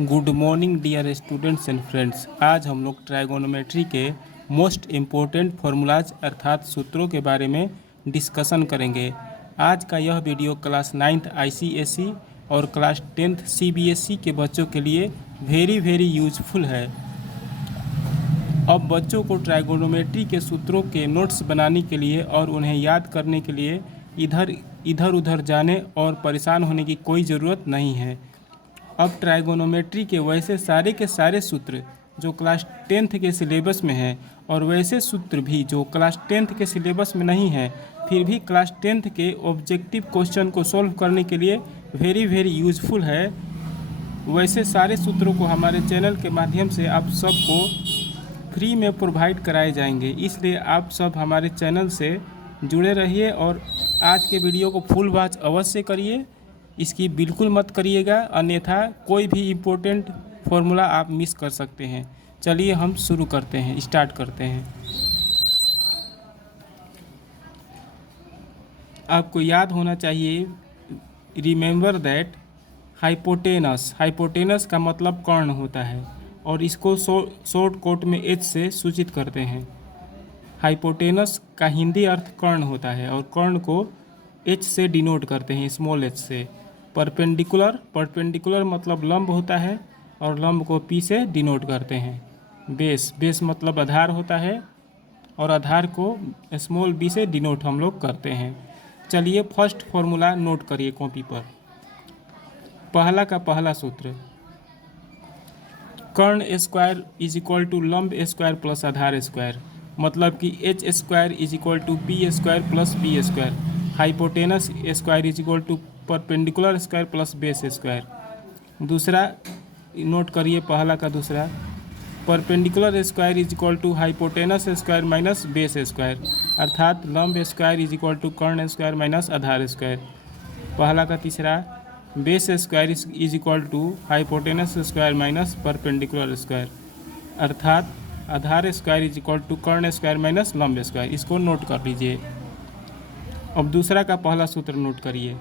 Good morning dear students and friends. आज हम लोग ट्राइगोनोमेट्री के मोस्ट इम्पोर्टेंट फार्मूलाज अर्थात सूत्रों के बारे में डिस्कशन करेंगे। आज का यह वीडियो क्लास 9th ICSE और क्लास 10th CBSE के बच्चों के लिए वेरी यूजफुल है। अब बच्चों को ट्राइगोनोमेट्री के सूत्रों के नोट्स बनाने के लिए और उन्हें याद करने के लिए इधर उधर जाने और परेशान होने की कोई ज़रूरत नहीं है। अब ट्राइगोनोमेट्री के वैसे सारे के सारे सूत्र जो क्लास 10th के सिलेबस में हैं और वैसे सूत्र भी जो क्लास 10th के सिलेबस में नहीं हैं फिर भी क्लास 10th के ऑब्जेक्टिव क्वेश्चन को सॉल्व करने के लिए वेरी यूजफुल है। वैसे सारे सूत्रों को हमारे चैनल के माध्यम से आप सबको फ्री में प्रोवाइड कराए जाएंगे, इसलिए आप सब हमारे चैनल से जुड़े रहिए और आज के वीडियो को फुल वॉच अवश्य करिए। इसकी बिल्कुल मत करिएगा, अन्यथा कोई भी इम्पोर्टेंट फार्मूला आप मिस कर सकते हैं। चलिए हम शुरू करते हैं, स्टार्ट करते हैं। आपको याद होना चाहिए, रिमेंबर दैट हाइपोटेनस का मतलब कर्ण होता है और इसको शॉर्ट कोट में एच से सूचित करते हैं। हाइपोटेनस का हिंदी अर्थ कर्ण होता है और कर्ण को एच से डिनोट करते हैं, स्मॉल एच से। परपेंडिकुलर मतलब लंब होता है और लंब को पी से डिनोट करते हैं। बेस मतलब आधार होता है और आधार को स्मॉल बी से डिनोट हम लोग करते हैं। चलिए फर्स्ट फॉर्मूला नोट करिए कॉपी पर। पहला का पहला सूत्र, कर्ण स्क्वायर इज इक्वल टू लंब स्क्वायर प्लस आधार स्क्वायर, मतलब कि H square is equal to P square plus B square. Hypotenuse square is equal to perpendicular square plus base square. दूसरा नोट करिए, पहला का दूसरा, perpendicular square is equal to hypotenuse square minus base square, अर्थात लंब square is equal to कर्ण square minus आधार square. पहला का तीसरा, base square is equal to hypotenuse square minus perpendicular square, अर्थात आधार स्क्वायर इज इक्वल टू कर्ण स्क्वायर माइनस लंब स्क्वायर। इसको नोट कर लीजिए। अब दूसरा का पहला सूत्र नोट करिए,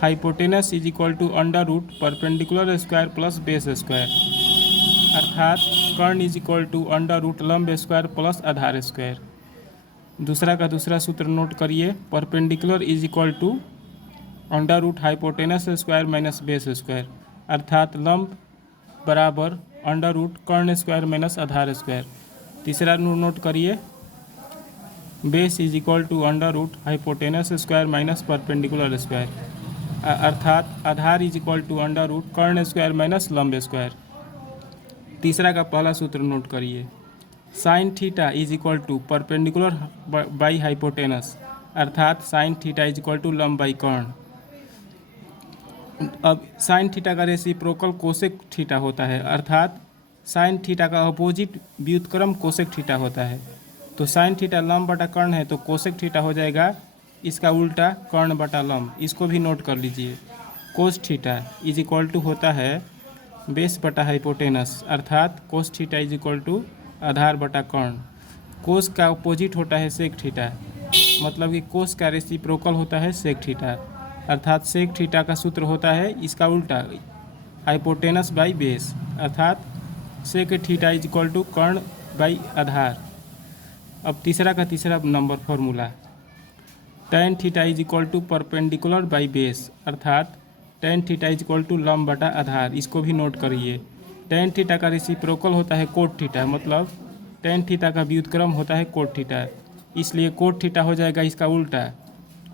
hypotenuse is equal to under root perpendicular square plus base square, अर्थात कर्ण is equal to under root लंब स्क्वायर प्लस आधार स्क्वायर। दूसरा का दूसरा सूत्र नोट करिए, perpendicular is equal to under root hypotenuse square minus base square, अर्थात लंब बराबर अंडर रूट कर्ण स्क्वायर माइनस आधार स्क्वायर। तीसरा नोट करिए, base is equal to under root hypotenuse square minus perpendicular square, अर्थात आधार is equal to under root कर्ण स्क्वायर माइनस लंब स्क्वायर। तीसरा का पहला सूत्र नोट करिए, sine theta is equal to perpendicular by hypotenuse, अर्थात sine theta is equal to लंब बाई कर्ण। अब साइन थीटा का रेसिप्रोकल कोसेक थीटा होता है, अर्थात साइन थीटा का अपोजिट व्युत्क्रम कोसेक थीटा होता है। तो साइन थीटा लंब बटा कर्ण है तो कोसेक थीटा हो जाएगा इसका उल्टा कर्ण बटा लंब। इसको भी नोट कर लीजिए। Cos theta is equal to होता है बेस बटा हाइपोटेनस, अर्थात cos theta is equal to आधार बटा कर्ण। कोस का अपोजिट होता है सेक थीटा, मतलब कि कोस का रेसिप्रोकल होता है सेक थीटा, अर्थात सेक थीटा का सूत्र होता है इसका उल्टा हाइपोटेनस बाई बेस, अर्थात sec theta is equal to कर्ण बाई आधार। अब तीसरा का तीसरा number formula, tan theta is equal to perpendicular by base, अर्थात tan theta is equal to लंब बटा आधार। इसको भी नोट करिए। टेन थीटा का रेसिप्रोकल होता है कोट थीटा, मतलब टेन थीटा का व्युत्क्रम होता है कोट थीटा, इसलिए कोट थीटा हो जाएगा इसका उल्टा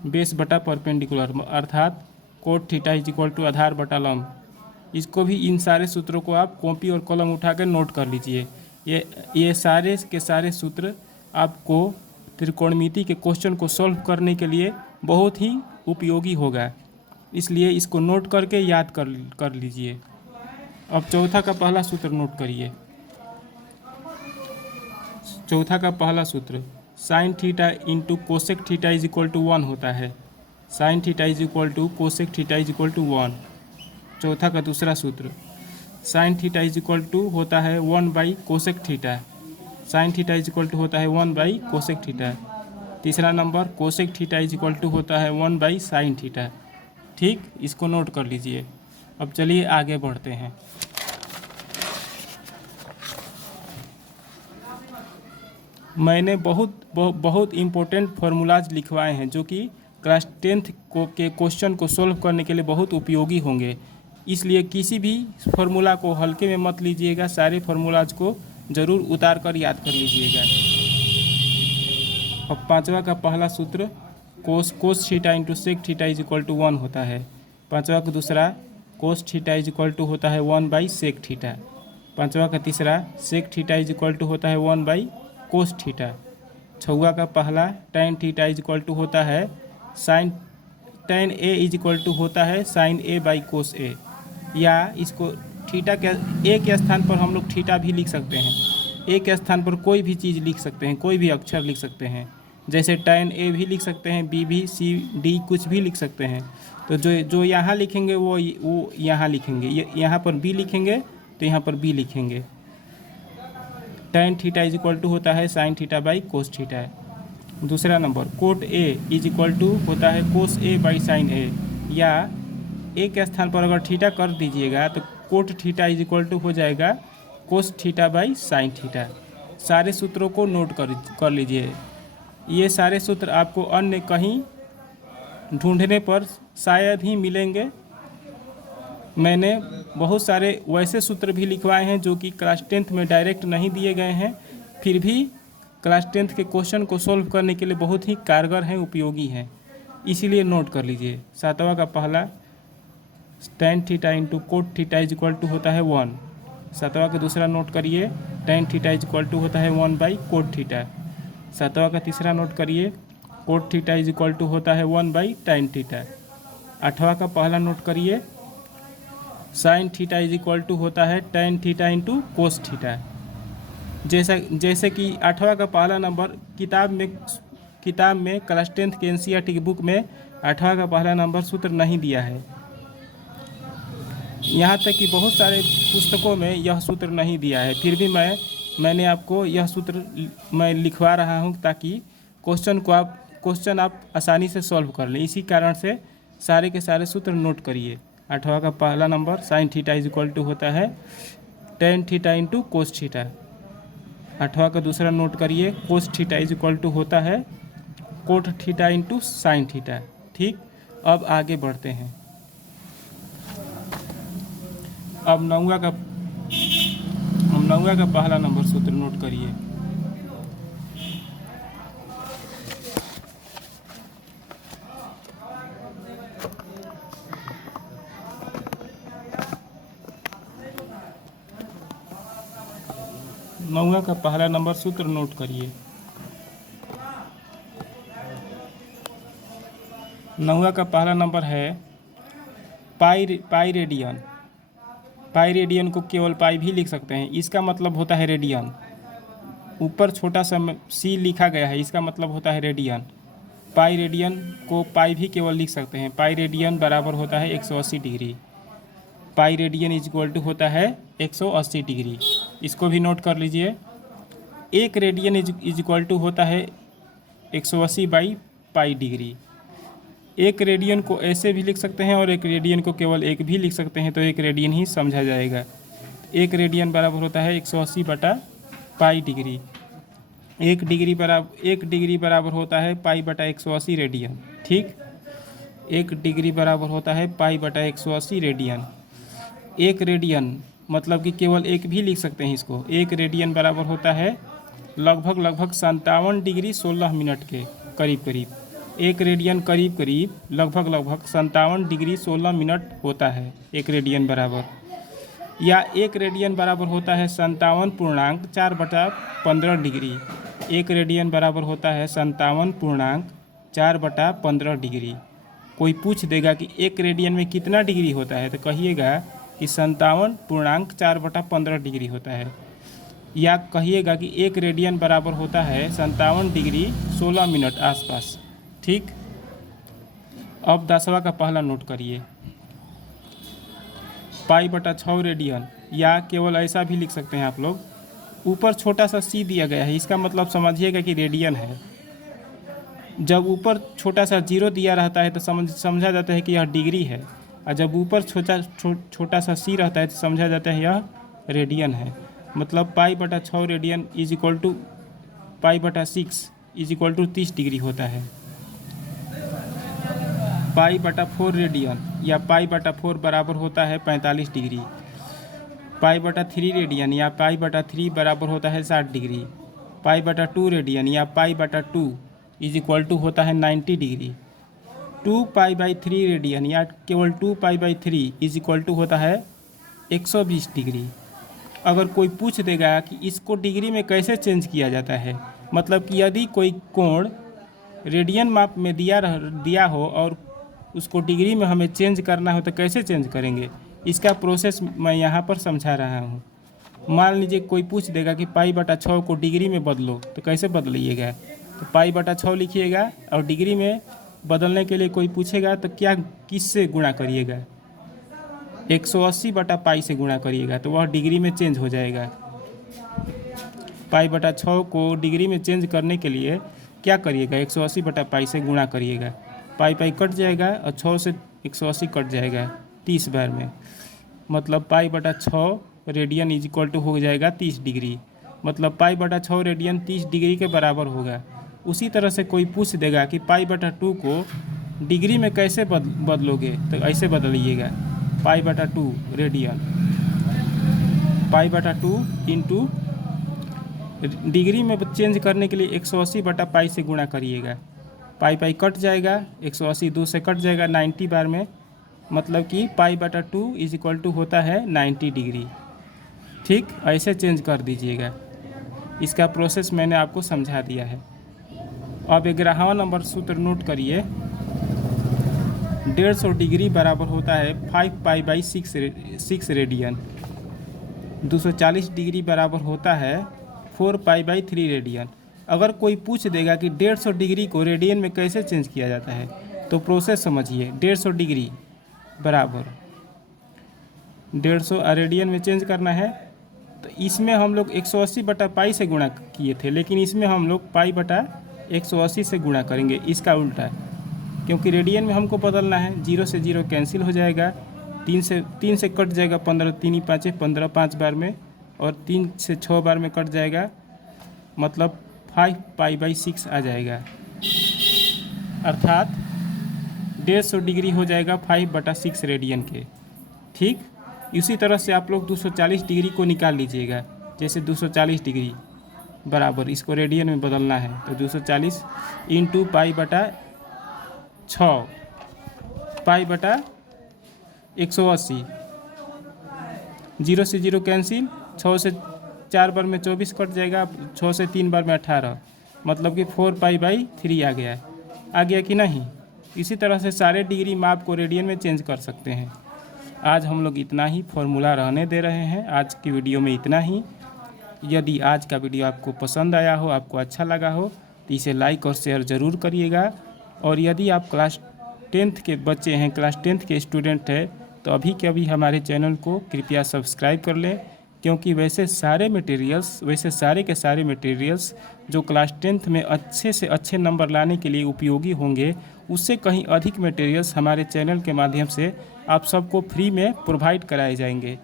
बेस बटा परपेंडिकुलर, अर्थात cot theta is equal to आधार बटा लंब। इसको भी, इन सारे सूत्रों को आप कॉपी और कलम उठा कर नोट कर लीजिए। ये सारे के सारे सूत्र आपको त्रिकोणमिति के क्वेश्चन को सॉल्व करने के लिए बहुत ही उपयोगी होगा, इसलिए इसको नोट करके याद कर लीजिए। अब चौथा का पहला सूत्र नोट करिए। चौथा का पहला सूत्र, sine theta into cosec theta is equal to 1 होता है। Sine theta is equal to cosec theta is equal to 1। चौथा का दूसरा सूत्र, sine theta is equal to होता है 1 by cosec theta, sine theta is equal to होता है 1 बाई कोसेक थीटा। तीसरा number, cosec theta is equal to होता है 1 बाई साइन थीटा। ठीक, इसको नोट कर लीजिए। अब चलिए आगे बढ़ते हैं। मैंने बहुत इम्पोर्टेंट फार्मूलाज लिखवाए हैं जो कि क्लास 10th के क्वेश्चन को सॉल्व करने के लिए बहुत उपयोगी होंगे। इसलिए किसी भी फार्मूला को हल्के में मत लीजिएगा, सारे फार्मूलाज को ज़रूर उतार कर याद कर लीजिएगा। अब पांचवा का पहला सूत्र cos theta into sec theta is equal to 1 होता है। पांचवा का दूसरा cos theta is equal to होता है 1 बाई सेक थीटा। पांचवा का तीसरा sec theta is equal to होता है 1 बाई कोस थीटा। छवा का पहला tan theta is equal to होता है tan A is equal to होता है sin ए बाई कोस ए, या इसको थीटा के ए के स्थान पर हम लोग थीटा भी लिख सकते हैं। ए के स्थान पर कोई भी चीज़ लिख सकते हैं, कोई भी अक्षर लिख सकते हैं, जैसे tan ए भी लिख सकते हैं, बी भी, सी डी कुछ भी लिख सकते हैं। तो जो यहाँ लिखेंगे वो यहाँ लिखेंगे, यहाँ पर बी लिखेंगे तो यहाँ पर बी लिखेंगे। tan theta is equal to होता है sin theta by cos theta. दूसरा number cot A is equal to होता है कोस ए बाई साइन ए, या ए के स्थान पर अगर थीटा कर दीजिएगा तो cot theta is equal to हो जाएगा cos theta by sine theta. सारे सूत्रों को नोट कर लीजिए। ये सारे सूत्र आपको अन्य कहीं ढूंढने पर शायद ही मिलेंगे। मैंने बहुत सारे वैसे सूत्र भी लिखवाए हैं जो कि क्लास 10th में डायरेक्ट नहीं दिए गए हैं, फिर भी क्लास 10th के क्वेश्चन को सॉल्व करने के लिए बहुत ही कारगर हैं, उपयोगी हैं, इसीलिए नोट कर लीजिए। सातवां का पहला tan theta into cot theta is equal to होता है 1। सातवां का दूसरा नोट करिए tan theta is equal to होता है 1 बाई कोट थीटा। सातवां का तीसरा नोट करिए cot theta is equal to होता है 1 बाई tan थीटा। आठवां का पहला नोट करिए sine theta is equal to होता है tan theta into cos theta. जैसे कि आठवां का पहला नंबर किताब में क्लास 10th के NCERT की बुक में आठवां का पहला नंबर सूत्र नहीं दिया है। यहाँ तक कि बहुत सारे पुस्तकों में यह सूत्र नहीं दिया है, फिर भी मैंने आपको यह सूत्र मैं लिखवा रहा हूँ ताकि क्वेश्चन आप आसानी से सॉल्व कर लें। इसी कारण से सारे के सारे सूत्र नोट करिए। आठवां का पहला number sine theta is equal to होता है tan theta into cos theta. आठवां का दूसरा नोट करिए cos theta is equal to होता है cot theta into sine theta. ठीक, अब आगे बढ़ते हैं। अब नौवां का पहला नंबर सूत्र नोट करिए। नौवां का पहला नंबर सूत्र नोट करिए। नौवां का पहला नंबर है पाई रेडियन। पाई रेडियन को केवल पाई भी लिख सकते हैं, इसका मतलब होता है रेडियन। ऊपर छोटा सा सी लिखा गया है, इसका मतलब होता है रेडियन। पाई रेडियन को पाई भी केवल लिख सकते हैं। पाई रेडियन बराबर होता है 180 degree. Pi radian is equal to होता है 180 डिग्री। इसको भी नोट कर लीजिए। एक रेडियन इज इक्वल टू होता है 180 बाई पाई डिग्री। एक रेडियन को ऐसे भी लिख सकते हैं और एक रेडियन को केवल एक भी लिख सकते हैं, तो एक रेडियन ही समझा जाएगा। एक रेडियन बराबर होता है 180 बटा पाई डिग्री। एक डिग्री बराबर होता है पाई बटा 180 रेडियन। ठीक, एक डिग्री बराबर होता है पाई बटा 180 रेडियन। एक रेडियन मतलब कि केवल एक भी लिख सकते हैं इसको। एक रेडियन बराबर होता है लगभग 57 डिग्री 16 मिनट के करीब। एक रेडियन करीब लगभग 57 डिग्री 16 मिनट होता है एक रेडियन बराबर। या एक रेडियन बराबर होता है 57.4/15 डिग्री। एक रेडियन बराबर होता है 57.4/15 डिग्री। कोई पूछ देगा कि एक रेडियन में कितना डिग्री होता है, तो कहिएगा कि 57.4/15 डिग्री होता है। या कहिएगा कि एक रेडियन बराबर होता है 57 डिग्री 16 मिनट आसपास। ठीक, अब 10वां का पहला नोट करिए पाई बटा 6 रेडियन, या केवल ऐसा भी लिख सकते हैं आप लोग। ऊपर छोटा सा सी दिया गया है, इसका मतलब समझिएगा कि रेडियन है। जब ऊपर छोटा सा जीरो दिया रहता है तो समझा जाता है कि यह डिग्री है, और जब ऊपर छोटा सा सी रहता है तो समझा जाता है यह रेडियन है। मतलब पाई बटा 6 रेडियन इज इक्वल टू पाई/6 इज इक्वल टू 30 डिग्री होता है। पाई/4 रेडियन या पाई/4 बराबर होता है 45 डिग्री। पाई/3 रेडियन या पाई/3 बराबर होता है 60 डिग्री। पाई/2 रेडियन या पाई/2 इज इक्वल टू होता है 90 डिग्री। 2 पाई/3 रेडियन या केवल 2 पाई/3 इज इक्वल टू होता है 120 डिग्री। अगर कोई पूछ देगा कि इसको डिग्री में कैसे चेंज किया जाता है, मतलब कि यदि कोई कोण रेडियन माप में दिया हो और उसको डिग्री में हमें चेंज करना हो तो कैसे चेंज करेंगे, इसका प्रोसेस मैं यहाँ पर समझा रहा हूँ। मान लीजिए कोई पूछ देगा कि पाई/6 को डिग्री में बदलो तो कैसे बदलिएगा, तो पाई/6 लिखिएगा और डिग्री में बदलने के लिए कोई पूछेगा तो क्या किससे गुणा करिएगा, 180/पाई से गुणा करिएगा तो वह डिग्री में चेंज हो जाएगा। पाई/6 को डिग्री में चेंज करने के लिए क्या करिएगा, 180/पाई से गुणा करिएगा। पाई कट जाएगा और 6 से 180 कट जाएगा 30 बार में, मतलब पाई/6 रेडियन इज इक्वल टू हो जाएगा 30 डिग्री। मतलब पाई/6 रेडियन 30 डिग्री के बराबर होगा। उसी तरह से कोई पूछ देगा कि पाई/2 को डिग्री में कैसे बदलोगे, तो ऐसे बदलिएगा, पाई/2 रेडियन, पाई/2 इंटू डिग्री में चेंज करने के लिए 180/पाई से गुणा करिएगा। पाई कट जाएगा, 180 2 से कट जाएगा 90 बार में, मतलब कि पाई/2 इज इक्वल टू होता है 90 डिग्री। ठीक, ऐसे चेंज कर दीजिएगा। इसका प्रोसेस मैंने आपको समझा दिया है। अब 11वां नंबर सूत्र नोट करिए। 150 डिग्री बराबर होता है 5 पाई/6 रेडियन। 240 डिग्री बराबर होता है 4 पाई/3 रेडियन। अगर कोई पूछ देगा कि 150 डिग्री को रेडियन में कैसे चेंज किया जाता है, तो प्रोसेस समझिए। 150 डिग्री बराबर 150 रेडियन में चेंज करना है, तो इसमें हम लोग 180/पाई से गुणा किए थे, लेकिन इसमें हम लोग पाई/180 से गुणा करेंगे, इसका उल्टा, क्योंकि रेडियन में हमको बदलना है। 0 से 0 कैंसिल हो जाएगा, 3 से कट जाएगा 15, 3 5 15 5 बार में, और 3 से 6 बार में कट जाएगा, मतलब 5 पाई/6 आ जाएगा, अर्थात 150 डिग्री हो जाएगा 5/6 रेडियन के। ठीक, इसी तरह से आप लोग 240 डिग्री को निकाल लीजिएगा। जैसे 240 डिग्री बराबर, इसको रेडियन में बदलना है, तो 240 इंटू पाई/6, पाई/180, 0 से 0 कैंसिल, 6 से 4 बार में 24 कट जाएगा, 6 से 3 बार में 18, मतलब कि 4 पाई/3 आ गया कि नहीं। इसी तरह से सारे डिग्री माप को रेडियन में चेंज कर सकते हैं। आज हम लोग इतना ही फॉर्मूला रहने दे रहे हैं। आज की वीडियो में इतना ही। यदि आज का वीडियो आपको पसंद आया हो, आपको अच्छा लगा हो, तो इसे लाइक और शेयर ज़रूर करिएगा। और यदि आप क्लास 10th के बच्चे हैं, क्लास 10th के स्टूडेंट हैं, तो अभी के अभी हमारे चैनल को कृपया सब्सक्राइब कर लें, क्योंकि वैसे सारे के सारे मटेरियल्स जो क्लास 10th में अच्छे से अच्छे नंबर लाने के लिए उपयोगी होंगे, उससे कहीं अधिक मटेरियल्स हमारे चैनल के माध्यम से आप सबको फ्री में प्रोवाइड कराए जाएंगे।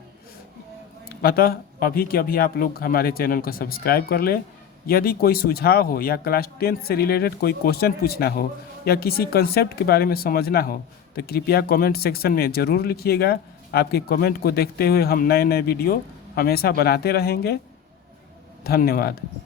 अतः अभी के अभी आप लोग हमारे चैनल को सब्सक्राइब कर लें। यदि कोई सुझाव हो या क्लास 10th से रिलेटेड कोई क्वेश्चन पूछना हो या किसी कंसेप्ट के बारे में समझना हो, तो कृपया कमेंट सेक्शन में ज़रूर लिखिएगा। आपके कमेंट को देखते हुए हम नए वीडियो हमेशा बनाते रहेंगे। धन्यवाद।